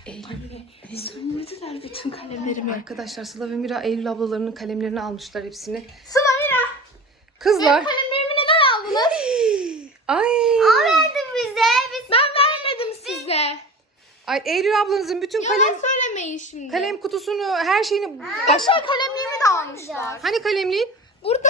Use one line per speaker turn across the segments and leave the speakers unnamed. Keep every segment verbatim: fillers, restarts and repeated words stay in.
Eylül. Söndürdüler bütün kalemlerimi.
Arkadaşlar Sıla ve Mira Eylül ablalarının kalemlerini almışlar hepsini.
Sıla Mira.
Kızlar.
Benim kalemlerimi neden aldınız?
Ay.
O verdi bize. Biz
Ben vermedim size.
Ay Eylül ablanızın bütün kalem
Yalan söylemeyin şimdi.
kalem kutusunu, her şeyini
Başka
başka.
kalemlerimi de almışlar.
Hani kalemliğin?
Burada.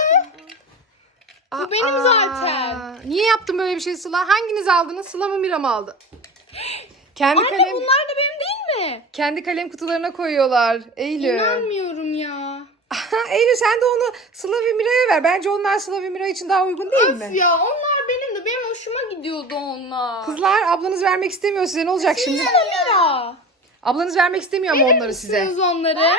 Bu benim
Aa,
zaten.
Niye yaptın böyle bir şey Sıla? Hanginiz aldınız? Sıla mı Mira mı aldı? Kendi
Anne
kalem
bunlar da benim değil mi?
kendi kalem kutularına koyuyorlar. Eylül.
İnanmıyorum ya.
Eylül sen de onu Sıla ve Mira'ya ver. Bence onlar Sıla ve Mira için daha uygun değil
Öf
mi?
ya onlar benim de benim hoşuma gidiyordu onlar.
Kızlar ablanız vermek istemiyor size. Ne olacak şimdi?
Mira.
Ablanız vermek istemiyor ama onları size.
Siz onları.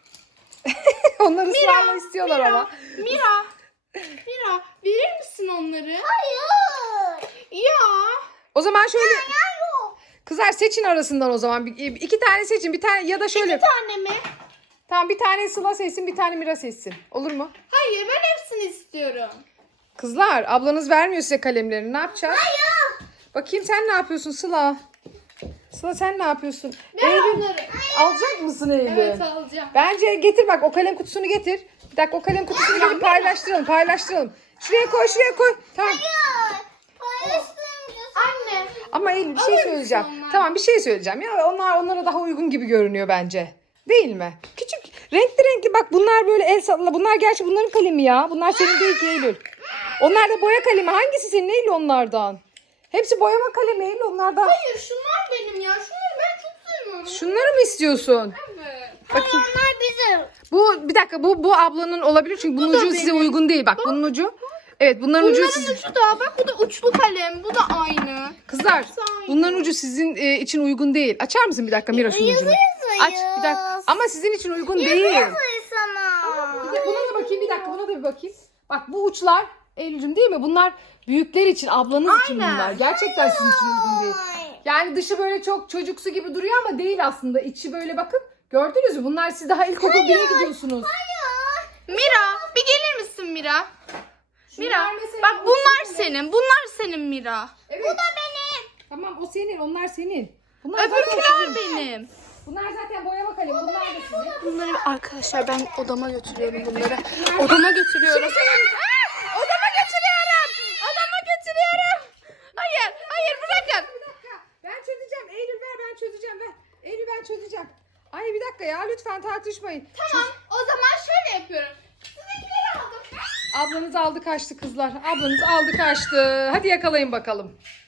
Onları ısrarla istiyorlar
Mira,
ama.
Mira. Mira verir misin onları?
hayır.
Ya.
O zaman şöyle
Yok.
kızlar seçin arasından o zaman. Bir- iki tane seçin. Bir tane ya da şöyle.
Bir tane mi?
Tamam bir tane Sıla seçsin, bir tane Mira seçsin. Olur mu?
Hayır ben hepsini istiyorum.
Kızlar ablanız vermiyor size kalemlerini. Ne yapacağız? Hayır. Bakayım sen ne yapıyorsun Sıla? Sıla sen ne yapıyorsun?
Ver
Eylül,
onları.
alacak mısın Eylül?
Evet alacağım.
Bence getir bak o kalem kutusunu getir. Bir dakika o kalem kutusunu getir paylaştıralım paylaştıralım. Şuraya koy şuraya koy. Tamam.
Paylaştırmışız.
Anne.
Ama Eylül bir şey
Alır mısın
söyleyeceğim.
onları?
Tamam bir şey söyleyeceğim. Ya onlar onlara daha uygun gibi görünüyor bence. Değil mi? Küçük renkli renkli bak bunlar böyle el salla. Bunlar gerçi bunların kalemi ya. Bunlar senin değil ki Eylül. Onlar da boya kalemi. Hangisi senin Eylül onlardan? Hepsi boyama kalemi Eylül onlardan.
Hayır şunlar benim ya. Şunları ben çok seviyorum.
Şunları mı istiyorsun?
Evet.
Bakayım.
Onlar bizim.
Bu bir dakika bu bu ablanın olabilir çünkü bunun
da
ucu size
benim.
uygun değil. Bak bunun ucu. Evet bunların ucu
Bunların
sizin.
ucu da bak bu da uçlu kalem. Bu da aynı.
Kızlar
Hepsi aynı.
bunların ucu sizin e, için uygun değil. Açar mısın bir dakika Mira şunun ucunu? Aç bir dakika. Ama sizin için uygun değil.
Sana.
Bir de buna da bakayım bir dakika buna da bir bakayım. Bak bu uçlar Eylül'cüm değil mi? Bunlar büyükler için, ablanız için
Aynen.
bunlar. Gerçekten sizin için uygun değil. Yani dışı böyle çok çocuksu gibi duruyor ama değil aslında. İçi böyle bakın. Gördünüz mü? Bunlar siz daha ilkokul bire gidiyorsunuz.
Mira bir gelir misin Mira? Mira
Şunlar mesela
bak bunlar
uçlu
senin. Bunlar senin Mira.
Evet. Bu da benim. Tamam o senin, onlar senin. Bunlar zaten
Öbürküler
sizin.
benim.
Bunlar zaten boyama kalemi. Bunlar da sizin.
Bunları arkadaşlar ben odama götürüyorum bunları. Odama götürüyorum. Aa, odama götürüyorum. Odama götürüyorum. Hayır, hayır bırakın.
Bir dakika. Ben çözeceğim. Eylül ver ben çözeceğim. Ver. Eylül ben çözeceğim. Ay bir dakika ya lütfen tartışmayın.
Tamam, o zaman şöyle yapıyorum. Sizinkileri aldım.
Ablanız aldı kaçtı kızlar. Ablanız aldı kaçtı. Hadi yakalayın bakalım.